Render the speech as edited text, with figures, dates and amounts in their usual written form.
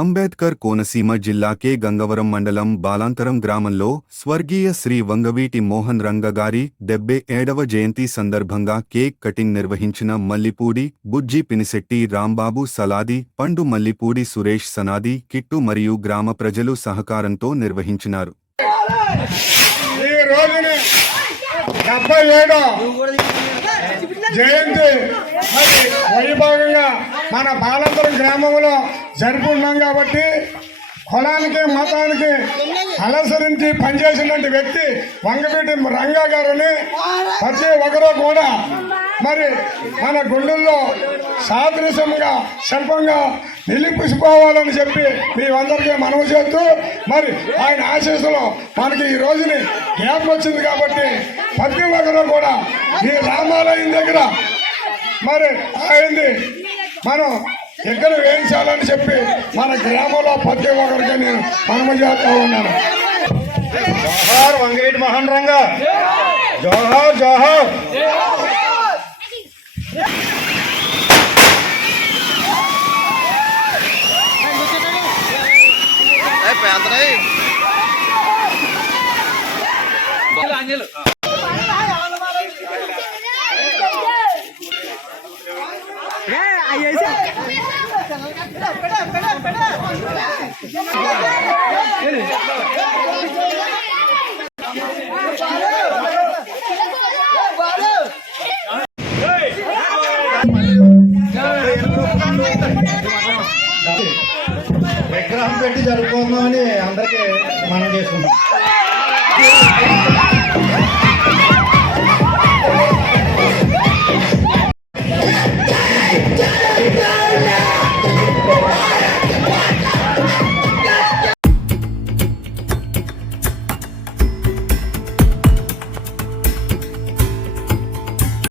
అంబేద్కర్ కోనసీమ జిల్లా కె గంగవరం మండలం బాలాంతరం గ్రామంలో స్వర్గీయ శ్రీ వంగవీటి మోహన్ రంగ గారి 77వ జయంతి సందర్భంగా కేక్ కటింగ్ నిర్వహించిన మల్లిపూడి బుజ్జి పినిశెట్టి రాంబాబు సలాది పండు మల్లిపూడి సురేష్ సనాది కిట్టు మరియు గ్రామ ప్రజలు సహకారంతో నిర్వహించినారు. జయంతి వైభాగంగా మన బాలాంతరం గ్రామంలో జరుపుకున్నాం కాబట్టి కులానికి మతానికి అలసరించి పనిచేసినటువంటి వ్యక్తి వంగవీటి రంగా గారిని ప్రతి ఒక్కరూ కూడా మరి మన గుండెల్లో సాదృశ్యంగా శిల్పంగా నిలిపిపోవాలని చెప్పి మేమందరికీ మనవి చేస్తూ మరి ఆయన ఆశీస్సులో మనకి ఈ రోజుని జ్ఞాపకం వచ్చింది కాబట్టి ప్రతి ఒక్కరూ కూడా ఈ రామాలయం దగ్గర మరి ఆయన్ని మనం ఎక్కడ వేయించాలని చెప్పి మన గ్రామంలో ప్రతి ఒక్కరికి నేను మనవి చేస్తూ ఉన్నాను. జోహార్ వంగవీటి మోహన్ రంగా, జోహార్ జోహార్. విగ్రహం పెట్టి జరుపుకుందామని అందరికీ మనం చేసుకుంటాం.